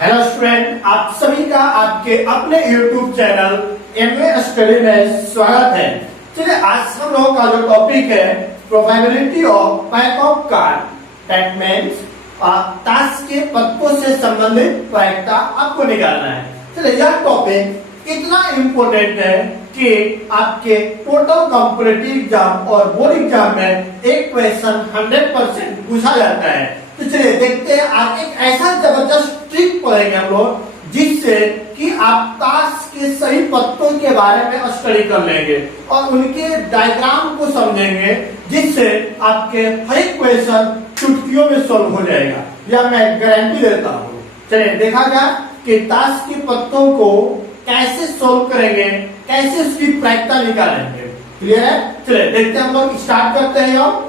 Hello student, आप सभी का आपके अपने YouTube चैनल एमए स्टडी में स्वागत है। चलिए आज हम लोगों का जो टॉपिक है probability of pack of card, that means ताश के पत्तों से संबंधित प्रायिकता आपको निकालना है। चलिए यह टॉपिक इतना इम्पोर्टेंट है कि आपके टोटल कॉम्पिटिटिव एग्जाम और बोर्ड एग्जाम में एक क्वेश्चन 100% पूछा जाता है। तो चलिए देखते हैं आज एक ऐसा जबरदस्त ट्रिक पढ़ेंगे हम लोग जिससे कि आप ताश के सही पत्तों के बारे में स्टडी कर लेंगे और उनके डायग्राम को समझेंगे, जिससे आपके हर एक क्वेश्चन चुटकियों में सॉल्व हो जाएगा, यह मैं गारंटी देता हूँ। चलिए देखा जाए कि ताश के पत्तों को कैसे सोल्व करेंगे, कैसे उसकी प्रायिकता निकालेंगे। क्लियर है? चलिए देखते हैं, हम लोग स्टार्ट करते हैं। और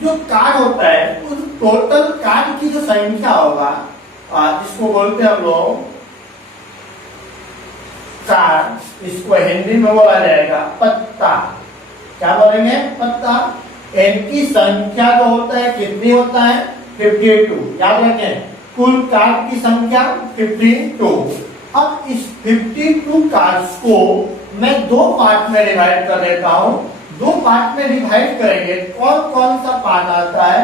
जो कार्ड होता है उस टोटल कार्ड की जो संख्या होगा, जिसको बोलते हैं हम लोग कार्ड, इसको हिंदी में बोला जाएगा पत्ता। क्या बोलेंगे? पत्ता। इनकी संख्या जो होता है कितनी होता है? 52। याद रखें, कुल कार्ड की संख्या 52। अब इस 52 कार्ड्स को मैं दो पार्ट में डिवाइड कर देता हूं। दो पार्ट में डिवाइड करेंगे, कौन कौन सा पार्ट आता है?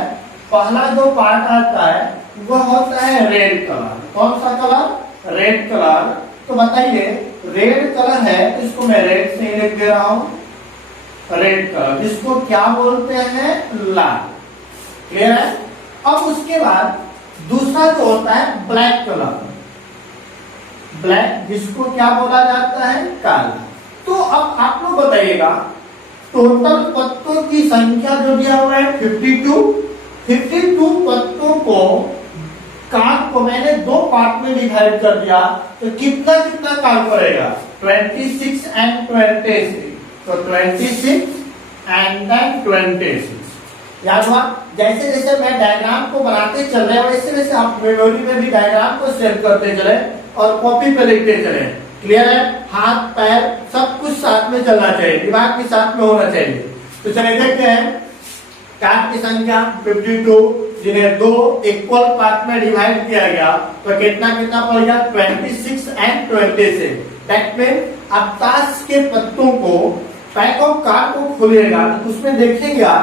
पहला जो पार्ट आता है वह होता है रेड कलर। कौन सा कलर? Red colour. तो बताइए, रेड कलर है तो इसको मैं रेड से लिख दे रहा हूं। रेड कलर, जिसको क्या बोलते हैं? लाल। क्लियर है? अब उसके बाद दूसरा जो होता है ब्लैक कलर, ब्लैक, जिसको क्या बोला जाता है? काला। तो अब आप लोग बताइएगा, टोटल पत्तों की संख्या जो दिया हुआ है 52 पत्तों को, कार्ड को मैंने दो पार्ट में डिवाइड कर दिया, तो कितना कितना कार्ड पड़ेगा? 26 एंड 26। तो 26 एंड 26। याद हुआ? जैसे जैसे मैं डायग्राम को बनाते चल रहे हैं वैसे वैसे आप मेमोरी में भी डायग्राम को सेव करते चले और कॉपी पे लिखते चले। क्लियर है? हाथ पैर सब कुछ साथ में चलना चाहिए, दिमाग भी साथ में होना चाहिए। तो चलिए देखते हैं, कार्ड की संख्या 52, जिन्हें दो इक्वल पार्ट में डिवाइड किया गया, तो कितना कितना पड़ गया? 26 एंड 26। दैट मींस आप ताश के पत्तों को, पैक ऑफ कार्ड को खोलिएगा तो उसमें देखिएगा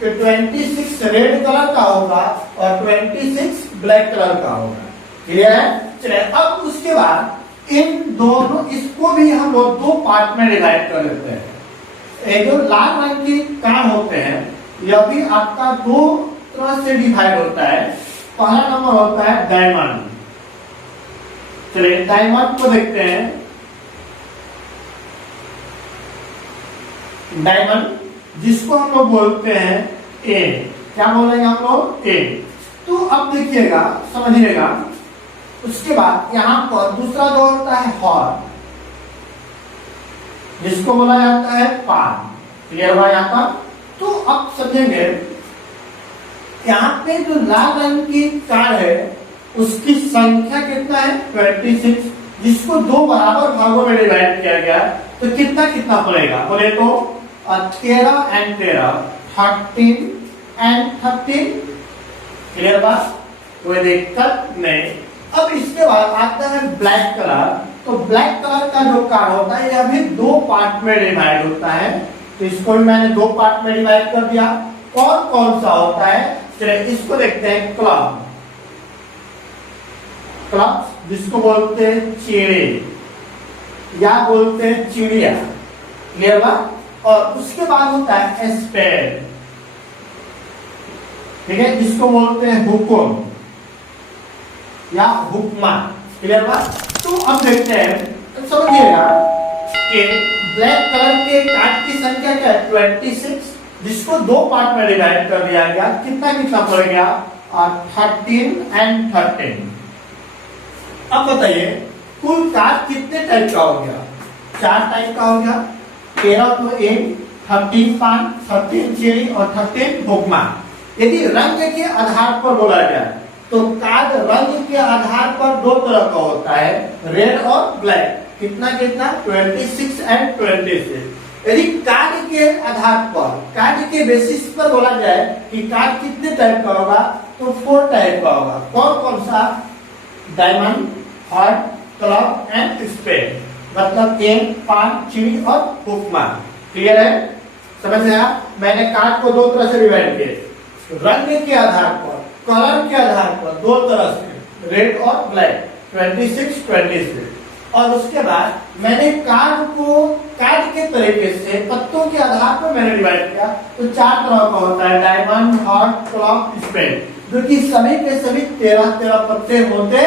कि 26 रेड कलर का होगा और 26 ब्लैक कलर का होगा। क्लियर है? चलिए अब उसके बाद इन दोनों, इसको भी हम लोग दो पार्ट में डिवाइड कर लेते हैं। एक जो लाल रंग के कार्ड होते हैं, यह भी आपका दो तरह से डिवाइड होता है। पहला नंबर होता है डायमंड। चलिए डायमंड को देखते हैं। डायमंड, जिसको हम लोग बोलते हैं ए। क्या बोलेंगे हम लोग? ए। तो अब देखिएगा, समझिएगा, उसके बाद यहाँ पर दूसरा जो होता है हॉर्न, जिसको बोला जाता है पान। क्लियर हुआ यहाँ पर? तो अब समझेंगे, यहाँ पे जो लाल रंग की कार्ड है उसकी संख्या कितना है? 26, जिसको दो बराबर भागों में डिवाइड किया गया, तो कितना कितना पड़ेगा? बोले तो 13 एंड 13, 13 एंड 13। क्लियर बात? कोई दिक्कत नहीं। अब इसके बाद आता है ब्लैक कलर। तो ब्लैक कलर का जो कार्ड होता है यह भी दो पार्ट में डिवाइड होता है। तो इसको भी मैंने दो पार्ट में डिवाइड कर दिया। कौन कौन सा होता है? चलिए इसको देखते हैं। क्लब, क्लब, जिसको बोलते हैं चिड़े या बोलते हैं चिड़िया। क्लियर बात? और उसके बाद होता है स्पेड, ठीक है, जिसको बोलते हैं हुकुम या हुक्मा। क्लियर बात? तो अब देखते हैं, समझिएगा कि ब्लैक कलर के कार्ड की संख्या क्या है? 26, जिसको दो पार्ट में डिवाइड कर दिया गया, कितना कितना पड़ गया? 13 एंड 13। अब बताइए, कुल कार्ड कितने टाइप का हो गया? 4 टाइप का हो गया। 13 तो ए, 13 पान, 13 चेरी और 13 हुक्मा। यदि रंग के आधार पर बोला जाए तो कार्ड रंग के आधार पर दो तरह का होता है, रेड और ब्लैक। कितना कितना? 26 एंड 26। यदि कार्ड के आधार पर, कार्ड के बेसिस पर बोला जाए कि कार्ड कितने टाइप का होगा, तो 4 टाइप का होगा। कौन कौन सा? Diamond, heart, clock and spade. मतलब गेंद, पान, चिड़ी और हुक्मा। क्लियर है? समझ में आया? मैंने कार्ड को दो तरह से डिवाइड किए, रंग के आधार पर, कलर के आधार पर, दो तरह से, रेड और ब्लैक, 26। और उसके बाद मैंने कार्ड को कार्ड के तरीके से पत्तों के आधार पर मैंने डिवाइड किया, तो 4 तरह का होता है, डायमंड, हार्ट, क्लॉक, स्पेड, जो कि सभी के सभी 13 पत्ते होते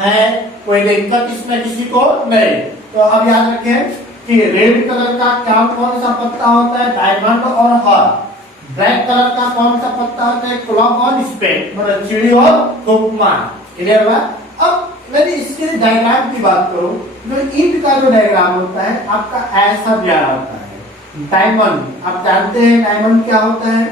हैं। कोई दिक्कत इसमें किसी को नहीं। तो अब याद रखें कि रेड कलर का क्या कौन सा पत्ता होता है, डायमंड और हार्ट। ब्लैक कलर का कौन सा पत्ता होता है, क्लॉक और स्पेड, मतलब चिड़ी और हुक्मा। क्लियर हुआ? अब यदि इसके डायग्राम की बात करूं, जो ईंट का जो डायग्राम होता है आपका ऐसा दिया होता है। डायमंड, आप जानते हैं डायमंड क्या होता है,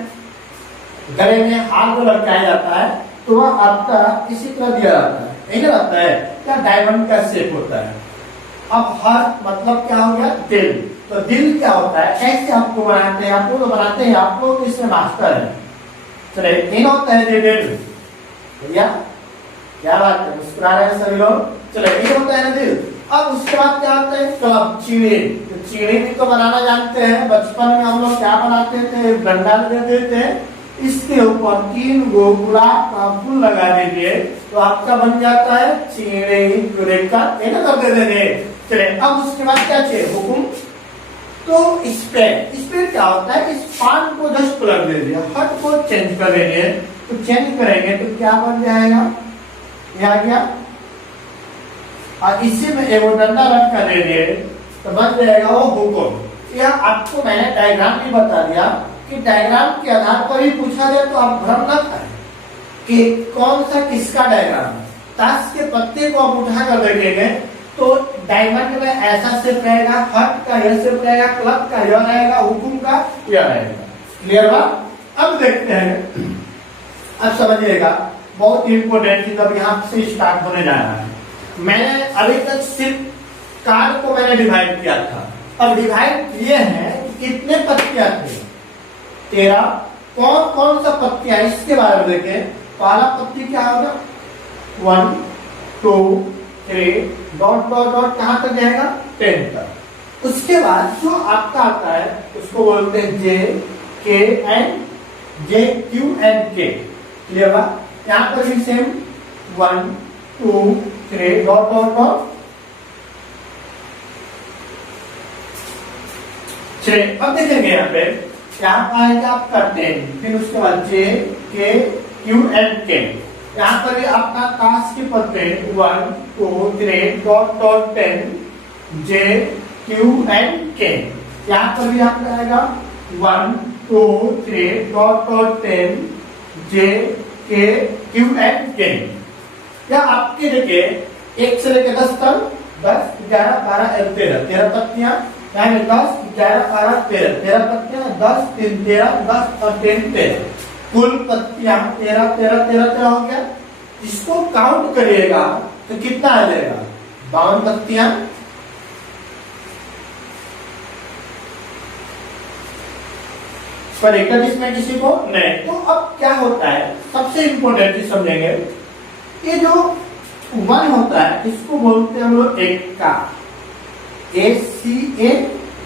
गले में हार को लटकाया जाता है, तो वह आपका इसी तरह दिया जाता है, यही रहता है क्या, डायमंड का शेप होता है। अब हार्ट मतलब क्या हो गया, दिल। तो दिल क्या होता है, कैसे आपको बनाते हैं, आप लोग तो बनाते हैं, आप लोग इसमें मास्टर है। चले, दिन होता है ये दिल, भैया क्या बात है, मुस्कुरा रहे हैं सभी लोग। चलो, ये होता है ना दिल। अब उसके बाद क्या होता है, क्लब, चिड़ी। तो चिड़ी भी तो बनाना जानते हैं, बचपन में हम लोग क्या बनाते थे, डंडा देते थे, इसके ऊपर 3 गो गुलाब का फूल लगा दीजिए, तो आपका बन जाता है चिड़ी का, कर देते थे। चले, अब उसके बाद क्या चाहिए, हुकुम। तो स्पेड क्या होता है, इस पान को जस्ट पलट दीजिए, हट को चेंज कर देंगे, तो चेंज करेंगे तो क्या बन जाएगा, ये आ गया। और इसी में एक डंडा लटका दे दिए तो बन जाएगा वो हुकुम। यह आपको मैंने डायग्राम भी बता दिया कि डायग्राम के आधार पर ही पूछा जाए तो आप भ्रम न खाएं कि कौन सा किसका डायग्राम है। ताश के पत्ते को आप उठा कर देखेंगे तो डायमंड में ऐसा शेप रहेगा, हट का यह शेप रहेगा, क्लब का यह रहेगा, हुकुम का यह रहेगा। क्लियर बात? अब देखते हैं, अब समझिएगा, बहुत इंपोर्टेंट चीज अब यहाँ से स्टार्ट होने जा रहा है। मैंने अभी तक सिर्फ कार्ड को मैंने डिवाइड किया था, अब डिवाइड किए हैं कितने पत्तियां थे, 13। कौन कौन सा पत्तियां, इसके बारे में देखें। पहला पत्ती क्या होगा, 1 2 3 डॉट डॉट डॉट, कहां तक जाएगा, 10 तक। उसके बाद जो आपका आता है उसको बोलते हैं जे के एंड जे क्यू एंड के। क्लियर बा? यहाँ पर भी सेम 1 2 3 डॉट डॉट डॉट। चलिए अब देखेंगे यहाँ पे क्या आएगा आपका 10, फिर उसके बाद जे के क्यू एंड के। यहाँ पर भी आपका ताश के पत्ते 1 2 3 dot dot 10 J Q and के। यहाँ पर भी आपका आएगा 1 2 3 डॉट डॉट 10 जे के क्यू एंड के। या आपके देखिए 1 से लेकर 10 तक 10 11 12 13 पत्तियां, यानी 10 11 12 13 पत्तियां, 10 3 13 10 और 10 13, कुल पत्तियां 13 हो गया। इसको काउंट करिएगा तो कितना आ जाएगा, 52 पत्तियां। पर एक इसमें किसी को नहीं। तो अब क्या होता है, सबसे इंपॉर्टेंट चीज समझेंगे, ये जो 1 होता है इसको बोलते हैं हम लोग एक्का, ACA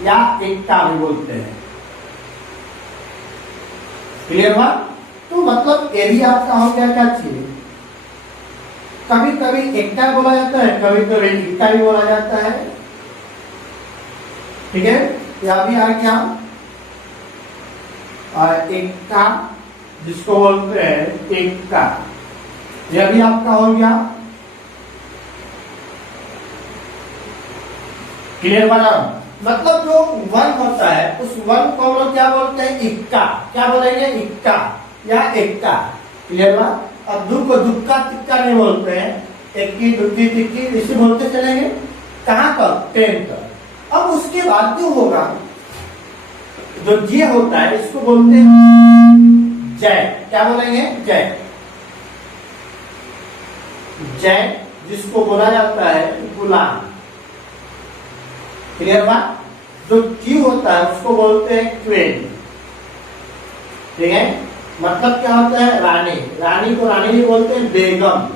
या एक्का भी बोलते हैं। क्लियर हुआ? तो मतलब ये भी आपका हो गया क्या चीज, कभी कभी एक्का बोला जाता है, कभी कभी एक्का भी बोला जाता है। ठीक है, या भी आ गया एक्का, जिसको बोलते हैं एक्का, यह भी आपका हो गया। क्लियर बना? मतलब जो 1 होता है उस 1 को हम लोग क्या बोलते हैं, इक्का। क्या बोलेंगे, इक्का या एक्का। क्लियर बा? अब 2 को दुक्का तिक्का नहीं बोलते हैं, इक्की दुक्की तिक्की इसे बोलते चलेंगे। कहां तक, 10 तक। अब उसके बाद जो होगा, जो जे होता है इसको बोलते हैं जय। क्या बोलेंगे, जय। जय जिसको बोला जाता है गुलाम। क्लियर बात? जो क्यू होता है उसको बोलते हैं क्वीन। ठीक है, मतलब क्या होता है, रानी। रानी को रानी भी बोलते हैं बेगम।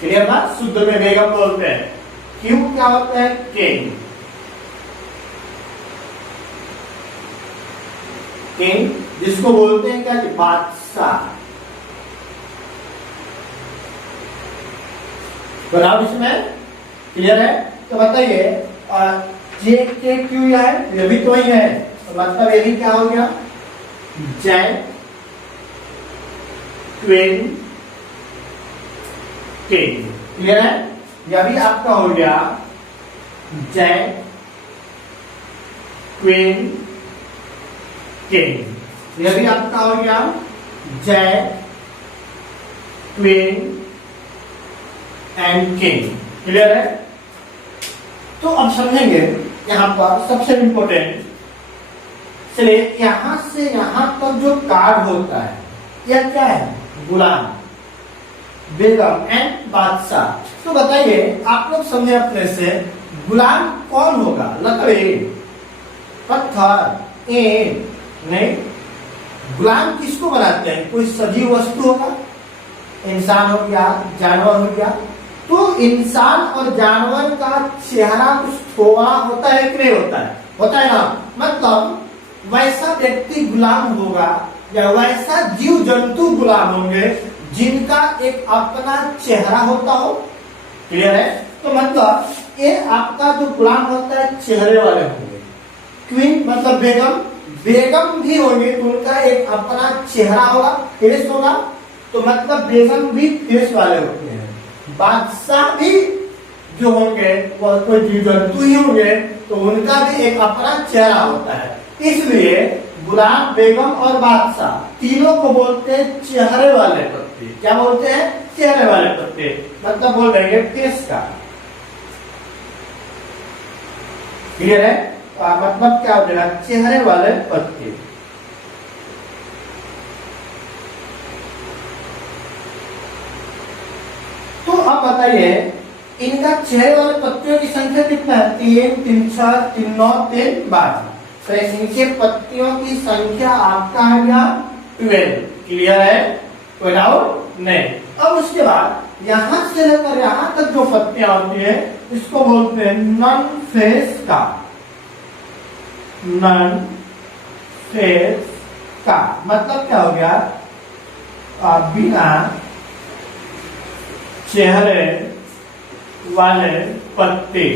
क्लियर ना, शुद्ध में बेगम बोलते हैं। क्यू क्या होता है, किंग। किंग जिसको बोलते हैं क्या, बादशाह। बनाओ इसमें, क्लियर है। तो बताइए जे के क्यू है, ये भी तो ही है, तो मतलब ये भी क्या हो गया, जैक क्वीन किंग। क्लियर है, यह भी आपका हो गया जैक क्वीन किंग। यह भी आपका हो गया jack queen and king. Clear है। तो अब समझेंगे यहां पर सबसे इंपॉर्टेंट, चलिए यहां से यहां तक जो कार्ड होता है यह क्या है, गुलाम, बेगम एंड बादशाह। तो बताइए आप लोग समझे अपने से, गुलाम कौन होगा, लकड़ी, पत्थर, ईंट? नहीं, गुलाम किसको बनाते हैं, कोई सजीव वस्तु होगा, इंसान हो गया, जानवर हो गया। तो इंसान और जानवर का चेहरा कुछ थोड़ा होता है कि नहीं होता है, होता है ना। मतलब वैसा व्यक्ति गुलाम होगा या वैसा जीव जंतु गुलाम होंगे जिनका एक अपना चेहरा होता हो। क्लियर है। तो मतलब ये आपका जो गुलाम होता है चेहरे वाले होंगे। क्वीन मतलब बेगम, बेगम भी होंगे तो उनका एक अपना चेहरा होगा, फेस होगा। तो मतलब बेगम भी फेस वाले होते हैं। बादशाह भी जो होंगे वह कोई जीव जंतु ही होंगे तो उनका भी एक अपना चेहरा होता है। इसलिए गुलाम, बेगम और बादशाह तीनों को बोलते हैं चेहरे वाले पत्ते। क्या बोलते हैं, चेहरे वाले पत्ते। मतलब बोल देंगे फेस का। क्लियर है। मतलब क्या हो जाएगा, चेहरे वाले पत्ते। तो अब बताइए इनका चेहरे वाले पत्तियों की संख्या कितना है, 3, 3, 6, 3, 9, 3, 12। तो इनके पत्तियों की संख्या आपका है क्या, 12। क्लियर है, कोई डाउट नहीं। अब उसके बाद यहां से लेकर यहां तक जो पत्तियां होती है इसको बोलते हैं नन फेस का। नन फेस का मतलब क्या हो गया, बिना चेहरे वाले पत्ते।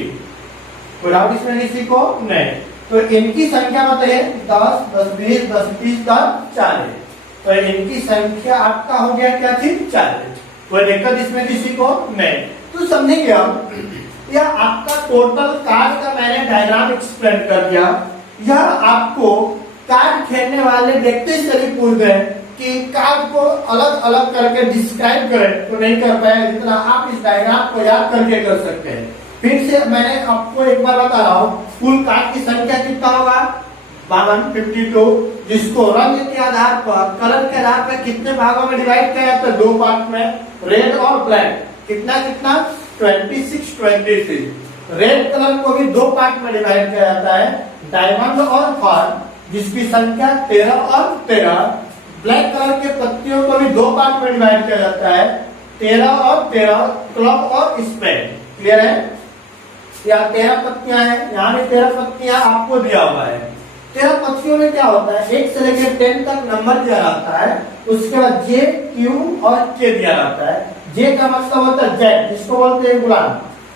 कोई डाउट इसमें किसी को नहीं। तो इनकी संख्या बताइए 10, 10, 20, 10, 30, 10, 40। तो इनकी संख्या आपका हो गया क्या थी, 40। कोई दिक्कत इसमें किसी को नहीं। तो समझेंगे अब यह आपका टोटल कार्ड का मैंने डायग्राम एक्सप्लेन कर दिया। यह आपको कार्ड खेलने वाले व्यक्ति से भी पूछ गए कि कार्ड को अलग अलग करके डिस्क्राइब करें तो नहीं कर पाए, जितना आप इस डायग्राम को याद करके कर सकते हैं। फिर से मैंने आपको एक बार बता रहा हूँ, फुल कार्ड की संख्या कितना होगा, 52, 52। जिसको रंग के आधार पर, कलर के आधार पर कितने भागों में डिवाइड किया जाता है, 2 पार्ट में, रेड और ब्लैक। कितना कितना, 26, 26। रेड कलर को भी 2 पार्ट में डिवाइड किया जाता है, डायमंड और फॉर्म, जिसकी संख्या 13 और 13। ब्लैक कलर के पत्तियों को भी 2 पार्ट में डिवाइड किया जाता है, 13 और 13, क्लब और स्पेन। क्लियर है। यहाँ 13 पत्तियां हैं, यहाँ भी 13 पत्तियां आपको दिया हुआ है। 13 पत्तियों में क्या होता है, 1 से लेकर 10 तक नंबर दिया जाता है। उसके बाद जे, क्यू और के दिया जाता है। जे का मतलब होता है जैक, जिसको बोलते हैं गुलाम।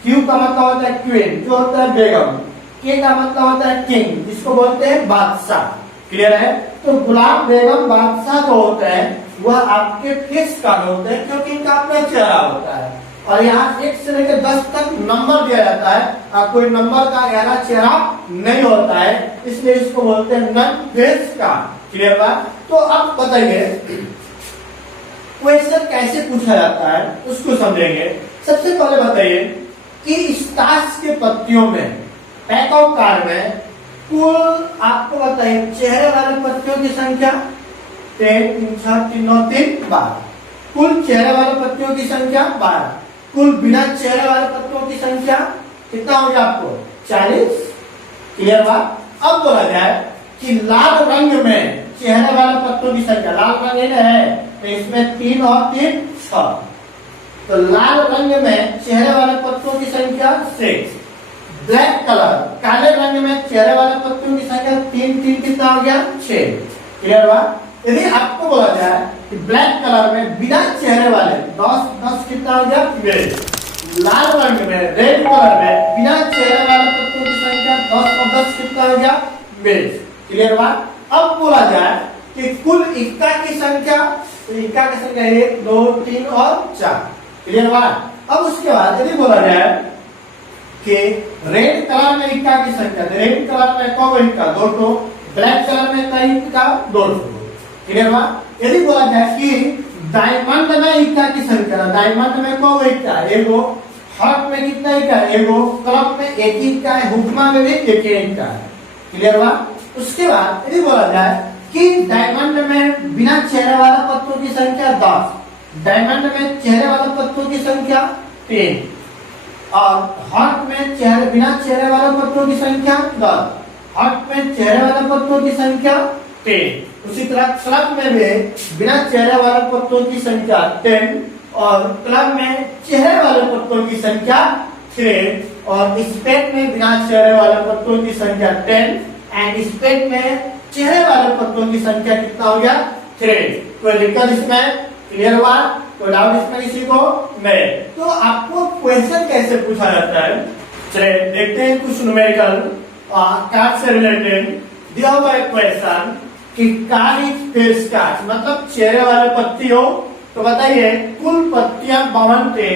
क्यू का मतलब होता है क्वीन, जो होता है बेगम। के का मतलब होता है किंग, जिसको बोलते हैं बादशाह। क्लियर है। तो गुलाम, बेगम, बादशाह जो होते हैं वह आपके फेस कार्ड होते हैं, क्योंकि इनका अपना चेहरा होता है। और यहाँ 1 से लेकर 10 तक नंबर दिया जाता है और कोई नंबर का गहरा चेहरा नहीं होता है, इसलिए इसको बोलते हैं नन फेस कार्ड। क्लियर बात। तो अब बताइए क्वेश्चन कैसे पूछा जाता है उसको समझेंगे। सबसे पहले बताइए कि इस ताश के पत्तियों में, पैक ऑफ कार्ड में कुल आपको बताइए चेहरे वाले पत्तियों की संख्या 3, 3, 6, 3, 9, 3, 12। कुल चेहरे वाले पत्तियों की संख्या 12। कुल बिना चेहरे वाले पत्तियों की संख्या कितना हो गया आपको, 40। क्लियर बात। अब बोला जाए कि लाल रंग में चेहरे वाले पत्तों की संख्या, लाल रंग है तो इसमें 3 और 3, 6। तो लाल रंग में चेहरे वाले पत्तों की संख्या 6, ब्लैक कलर काले रंग में चेहरे वाले पत्तों की संख्या 3 कितना हो गया 6। क्लियर हुआ। यदि आपको बोला जाए कि ब्लैक कलर में बिना चेहरे वाले 10 कितना हो गया 20, लाल रंग में रेड कलर में बिना चेहरे वाले पत्तों की संख्या 10 और 10 कितना हो गया 20। क्लियर हुआ। अब बोला जाए कि कुल इक्का की संख्या, तो इक्का की संख्या 1 2 3 और 4। क्लियर हुआ। अब उसके बाद यदि बोला जाए कि रेड कलर में इक्का की संख्या, रेड कलर में कौन इक्का 2, ब्लैक कलर में कई इक्का 2। क्लियर हुआ। यदि बोला जाए कि डायमंड में इक्का की संख्या, डायमंड में कौन इक्का 1, हार्ट में कितना इक्का 1, क्लब में 1 इक्का है, हुक्मा में भी 1 इक्का है। क्लियर हुआ। उसके बाद यदि बोला जाए कि डायमंड में बिना चेहरे वाले पत्तों की संख्या 10, डायमंड में चेहरे वाले पत्तों की संख्या 3 और हार्ट में बिना चेहरे वाले पत्तों की संख्या 10, हार्ट में चेहरे वाले पत्तों की संख्या 3। उसी तरह क्लब में भी बिना चेहरे वाले पत्तों की संख्या 10 और क्लब में चेहरे वाले पत्तों की संख्या 3 और स्पेड में बिना चेहरे वाले पत्तों की संख्या 10 एंड स्पेड में चेहरे वाले पत्तों की संख्या कितना हो गया 3। कोई दिक्कत इसमें? क्लियर हुआ? कोई डाउट इसमें किसी को? नहीं। तो आपको क्वेश्चन कैसे पूछा जाता है, चलिए देखते हैं कुछ न्यूमेरिकल कार्ड से रिलेटेड दिया हुआ एक क्वेश्चन कि कार्ड इज फेस कार्ड, मतलब चेहरे वाले पत्ती हो। तो बताइए कुल पत्तियां 52 थे,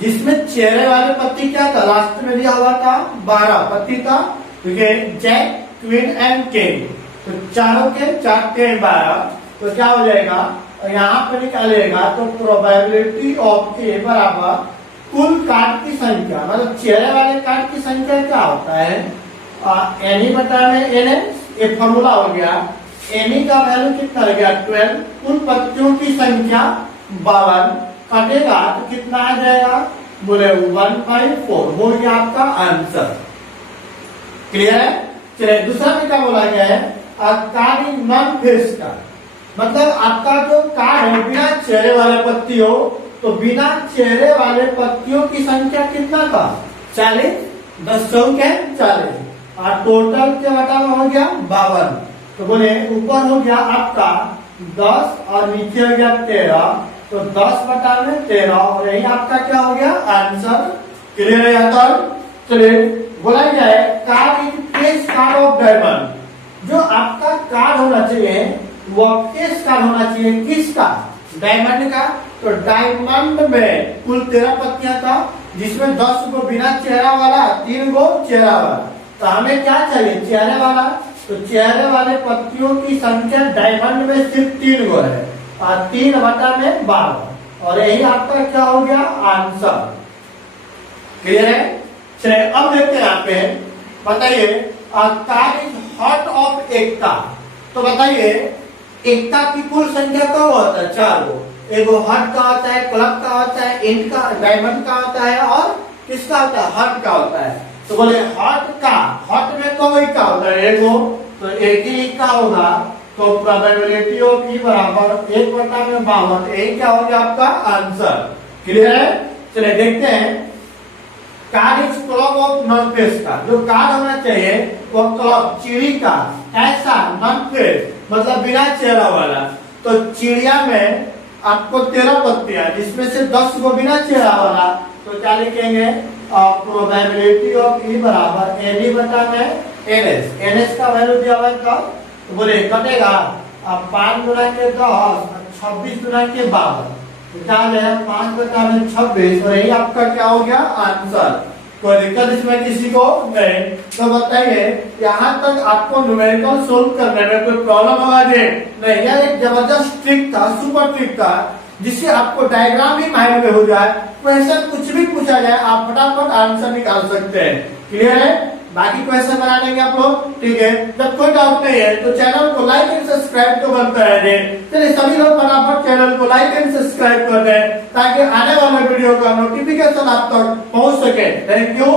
जिसमें चेहरे वाले पत्ती क्या था, लास्ट में दिया हुआ था 12 पत्ती था, ठीक है, जैक क्वीन एंड किंग। तो चारों के 4 के 12, तो क्या हो जाएगा यहाँ पे निकालेगा तो प्रोबेबिलिटी ऑफ ए बराबर कुल कार्ड की संख्या, मतलब चेहरे वाले कार्ड की संख्या क्या होता है एनी बटा में एन, ये फॉर्मूला हो गया। एनी का वैल्यू कितना हो गया 12, कुल पत्तियों की संख्या 52, कटेगा तो कितना आ जाएगा, बोले 1/4 हो गया आपका आंसर। क्लियर है। चलिए दूसरा में क्या बोला गया है, card is non face card, मतलब आपका जो कार्ड है बिना चेहरे वाले पत्ती हो, तो बिना चेहरे वाले पत्तियों की संख्या कितना था 40, 10 चौके 40 और टोटल के बटा में हो गया 52। तो बोले ऊपर हो गया आपका 10 और नीचे हो गया 13, तो 10 बटा में 13 और यही आपका क्या हो गया आंसर। क्लियर है यहाँ तक? चलिए बोला जाए card is face card of diamond, जो आपका कार्ड होना चाहिए वो फेस कार्ड होना चाहिए किसका, डायमंड का। तो डायमंड में कुल 13 पत्तियां था, जिसमें 10 को बिना चेहरा वाला, 3 को चेहरा वाला। तो हमें क्या चाहिए चेहरे वाला, तो चेहरे वाले पत्तियों की संख्या डायमंड में सिर्फ 3 गो है और 3 बटा में 12 और यही आपका क्या हो गया आंसर। क्लियर है। चलिए अब देखते हैं यहाँ पे, बताइए card is heart of Ekka. तो बताइए एक्का की कुल संख्या क्या होता है 4 गो, एगो हार्ट का होता है, क्लब का होता है, इंट का, डायमंड का होता है और किसका होता है हार्ट का होता है। तो बोले हार्ट का, हार्ट में कोई का होता है एगो, तो एक ही का होगा, तो प्रोबेबिलिटी ऑफ ई बराबर 1 बटा में 52, यही क्या हो गया आपका आंसर। क्लियर है। चलिए देखते हैं card is club of non face का, जो कार्ड होना चाहिए वो क्लब चिड़ी का, ऐसा नॉन फेस मतलब बिना चेहरा वाला। तो चिड़िया में आपको 13 पत्तियां, जिसमें से 10 को बिना चेहरा वाला, तो क्या लिखेंगे प्रोबेबिलिटी ऑफ ई बराबर एनी बटा में एनएस। एनएस का वैल्यू दिया हुआ था, तो बोले कटेगा 5 गुना के 10, 26 गुना के 12, क्या है 5 बटा में 26 और यही आपका क्या हो गया आंसर। कोई दिक्कत इसमें किसी को नहीं। तो बताइए यहाँ तक आपको न्यूमेरिकल सोल्व करने में कोई प्रॉब्लम होगा नहीं। यह एक जबरदस्त ट्रिक था, सुपर ट्रिक था, जिससे आपको डायग्राम भी माइंड में हो जाए, क्वेश्चन कुछ भी पूछा जाए आप फटाफट आंसर निकाल सकते हैं। क्लियर है। बाकी क्वेश्चन बना लेंगे आप लोग, ठीक है। जब कोई डाउट नहीं है तो चैनल को लाइक एंड सब्सक्राइब तो बनता है। चलिए सभी लोग फटाफट चैनल को लाइक एंड सब्सक्राइब कर दें, ताकि आने वाले वीडियो का नोटिफिकेशन आप तक पहुंच सके। Thank you.